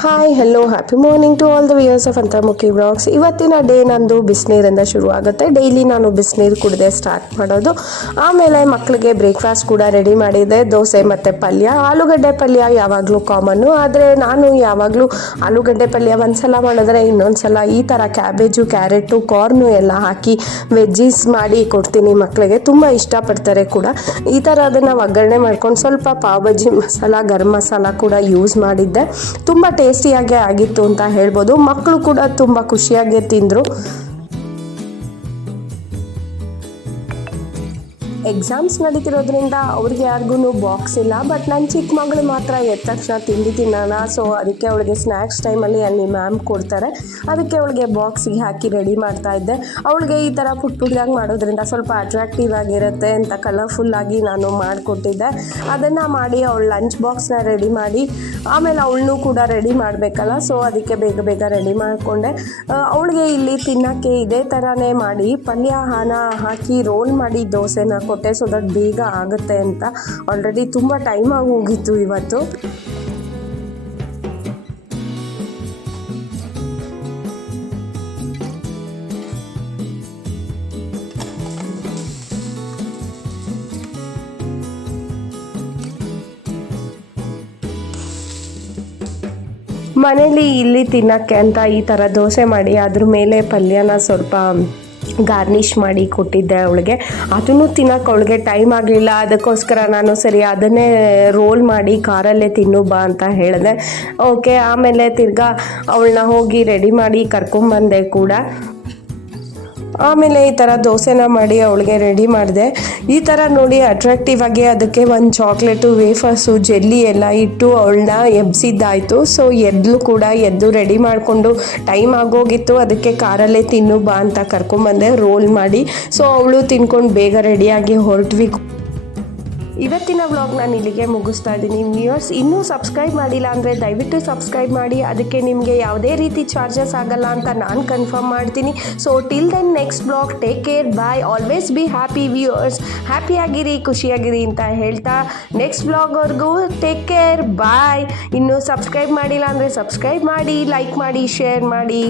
Hi hello happy morning to all the viewers of Antarmukhi vlogs. ಇವತ್ತಿನ day ನಂದು ಬಿಸಿನೀರಿಂದ ಶುರು ಆಗುತ್ತೆ. ಡೈಲಿ ನಾನು ಬಿಸಿನೀರು ಕುಡಿದೆ ಸ್ಟಾರ್ಟ್ ಮಾಡೋದು. ಆಮೇಲೆ ಮಕ್ಕಳಿಗೆ ಬ್ರೇಕ್ಫಾಸ್ಟ್ ಕೂಡ ರೆಡಿ ಮಾಡಿದೆ. ದೋಸೆ ಮತ್ತು ಪಲ್ಯ. ಆಲೂಗಡ್ಡೆ ಪಲ್ಯ ಯಾವಾಗಲೂ ಕಾಮನ್ನು, ಆದರೆ ನಾನು ಯಾವಾಗಲೂ ಆಲೂಗಡ್ಡೆ ಪಲ್ಯ ಒಂದು ಸಲ ಮಾಡಿದ್ರೆ ಇನ್ನೊಂದು ಸಲ ಈ ಥರ ಕ್ಯಾಬೇಜು, ಕ್ಯಾರೆಟು, ಕಾರ್ನು ಎಲ್ಲ ಹಾಕಿ ವೆಜ್ಜೀಸ್ ಮಾಡಿ ಕೊಡ್ತೀನಿ ಮಕ್ಕಳಿಗೆ. ತುಂಬ ಇಷ್ಟಪಡ್ತಾರೆ ಕೂಡ. ಈ ಥರ ಅದನ್ನು ಒಗ್ಗರಣೆ ಮಾಡ್ಕೊಂಡು ಸ್ವಲ್ಪ ಪಾವ್ ಭಾಜಿ ಮಸಾಲ, ಗರಂ ಮಸಾಲ ಕೂಡ ಯೂಸ್ ಮಾಡಿದ್ದೆ. ತುಂಬ ಟೇಸ್ಟಿಯಾಗೇ ಆಗಿತ್ತು ಅಂತ ಹೇಳ್ಬೋದು. ಮಕ್ಕಳು ಕೂಡ ತುಂಬ ಖುಷಿಯಾಗಿ ತಿಂದರು. ಎಕ್ಸಾಮ್ಸ್ ನಡೀತಿರೋದ್ರಿಂದ ಅವ್ರಿಗೆ ಯಾರಿಗೂ ಬಾಕ್ಸ್ ಇಲ್ಲ. ಬಟ್ ನನ್ನ ಚಿಕ್ಕ ಮಗಳು ಮಾತ್ರ ಎದ್ದ ತಕ್ಷಣ ತಿಂಡಿ ತಿನ್ನೋಣ, ಸೊ ಅದಕ್ಕೆ ಅವಳಿಗೆ ಸ್ನ್ಯಾಕ್ಸ್ ಟೈಮಲ್ಲಿ ಅಲ್ಲಿ ಮ್ಯಾಮ್ ಕೊಡ್ತಾರೆ, ಅದಕ್ಕೆ ಅವಳಿಗೆ ಬಾಕ್ಸಿಗೆ ಹಾಕಿ ರೆಡಿ ಮಾಡ್ತಾ ಇದ್ದೆ. ಅವಳಿಗೆ ಈ ಥರ ಪುಟ್ ಪುಟ್ಟಾಗಿ ಮಾಡೋದ್ರಿಂದ ಸ್ವಲ್ಪ ಅಟ್ರಾಕ್ಟಿವ್ ಆಗಿರುತ್ತೆ ಅಂತ ಕಲರ್ಫುಲ್ಲಾಗಿ ನಾನು ಮಾಡಿಕೊಟ್ಟಿದ್ದೆ. ಅದನ್ನು ಮಾಡಿ ಅವಳು ಲಂಚ್ ಬಾಕ್ಸ್ನ ರೆಡಿ ಮಾಡಿ, ಆಮೇಲೆ ಅವಳನ್ನೂ ಕೂಡ ರೆಡಿ ಮಾಡಬೇಕಲ್ಲ, ಸೊ ಅದಕ್ಕೆ ಬೇಗ ಬೇಗ ರೆಡಿ ಮಾಡಿಕೊಂಡೆ. ಅವಳಿಗೆ ಇಲ್ಲಿ ತಿನ್ನೋಕ್ಕೆ ಇದೇ ಥರನೇ ಮಾಡಿ ಪಲ್ಯ ಹಾಕಿ ರೋಲ್ ಮಾಡಿ ದೋಸೆನ ಕೊಟ್ಟೆ, ಸೊ ದಟ್ ಬೇಗ ಆಗುತ್ತೆ ಅಂತ. ಆಲ್ರೆಡಿ ತುಂಬ ಟೈಮ್ ಆಗಿ ಹೋಗಿತ್ತು ಇವತ್ತು. ಮನೇಲಿ ಇಲ್ಲಿ ತಿನ್ನೋಕ್ಕೆ ಅಂತ ಈ ಥರ ದೋಸೆ ಮಾಡಿ ಅದ್ರ ಮೇಲೆ ಪಲ್ಯನ ಸ್ವಲ್ಪ ಗಾರ್ನಿಷ್ ಮಾಡಿ ಕೊಟ್ಟಿದ್ದೆ ಅವಳಿಗೆ. ಅದನ್ನು ತಿನ್ನೋಕೆ ಅವಳಿಗೆ ಟೈಮ್ ಆಗಲಿಲ್ಲ. ಅದಕ್ಕೋಸ್ಕರ ನಾನು ಸರಿ ಅದನ್ನೇ ರೋಲ್ ಮಾಡಿ ಕಾರಲ್ಲೇ ತಿನ್ನು ಬಾ ಅಂತ ಹೇಳಿದೆ. ಓಕೆ, ಆಮೇಲೆ ತಿರ್ಗಾ ಅವಳನ್ನ ಹೋಗಿ ರೆಡಿ ಮಾಡಿ ಕರ್ಕೊಂಬಂದೆ ಕೂಡ. ಆಮೇಲೆ ಈ ಥರ ದೋಸೆನ ಮಾಡಿ ಅವಳಿಗೆ ರೆಡಿ ಮಾಡಿದೆ. ಈ ಥರ ನೋಡಿ ಅಟ್ರಾಕ್ಟಿವ್ ಆಗಿ ಅದಕ್ಕೆ ಒಂದು ಚಾಕ್ಲೇಟು, ವೇಫರ್ಸು, ಜೆಲ್ಲಿ ಎಲ್ಲ ಇಟ್ಟು ಅವಳನ್ನ ಎಬ್ಸಿದ್ದಾಯಿತು. ಸೊ ಎದ್ದು ರೆಡಿ ಮಾಡಿಕೊಂಡು ಟೈಮ್ ಆಗೋಗಿತ್ತು, ಅದಕ್ಕೆ ಕಾರಲ್ಲೇ ತಿನ್ನು ಬಾ ಅಂತ ಕರ್ಕೊಂಬಂದೆ ರೋಲ್ ಮಾಡಿ. ಸೊ ಅವಳು ತಿನ್ಕೊಂಡು ಬೇಗ ರೆಡಿಯಾಗಿ ಹೊರಟ್ವಿ. ಇವತ್ತಿನ ವ್ಲಾಗ್ ನಾನು ಇಲ್ಲಿಗೆ ಮುಗಿಸ್ತಾ ಇದ್ದೀನಿ. ವ್ಯೂಯರ್ಸ್, ಇನ್ನೂ ಸಬ್ಸ್ಕ್ರೈಬ್ ಮಾಡಿಲ್ಲ ಅಂದರೆ ದಯವಿಟ್ಟು ಸಬ್ಸ್ಕ್ರೈಬ್ ಮಾಡಿ. ಅದಕ್ಕೆ ನಿಮಗೆ ಯಾವುದೇ ರೀತಿ ಚಾರ್ಜಸ್ ಆಗಲ್ಲ ಅಂತ ನಾನು ಕನ್ಫರ್ಮ್ ಮಾಡ್ತೀನಿ. So till then next vlog, take care, bye, always be happy viewers. ಹ್ಯಾಪಿಯಾಗಿರಿ, ಖುಷಿಯಾಗಿರಿ ಅಂತ ಹೇಳ್ತಾ ನೆಕ್ಸ್ಟ್ ವ್ಲಾಗ್ವರೆಗೂ ಟೇಕ್ ಕೇರ್, ಬಾಯ್. ಇನ್ನೂ ಸಬ್ಸ್ಕ್ರೈಬ್ ಮಾಡಿಲ್ಲ ಅಂದರೆ ಸಬ್ಸ್ಕ್ರೈಬ್ ಮಾಡಿ, ಲೈಕ್ ಮಾಡಿ, ಶೇರ್ ಮಾಡಿ.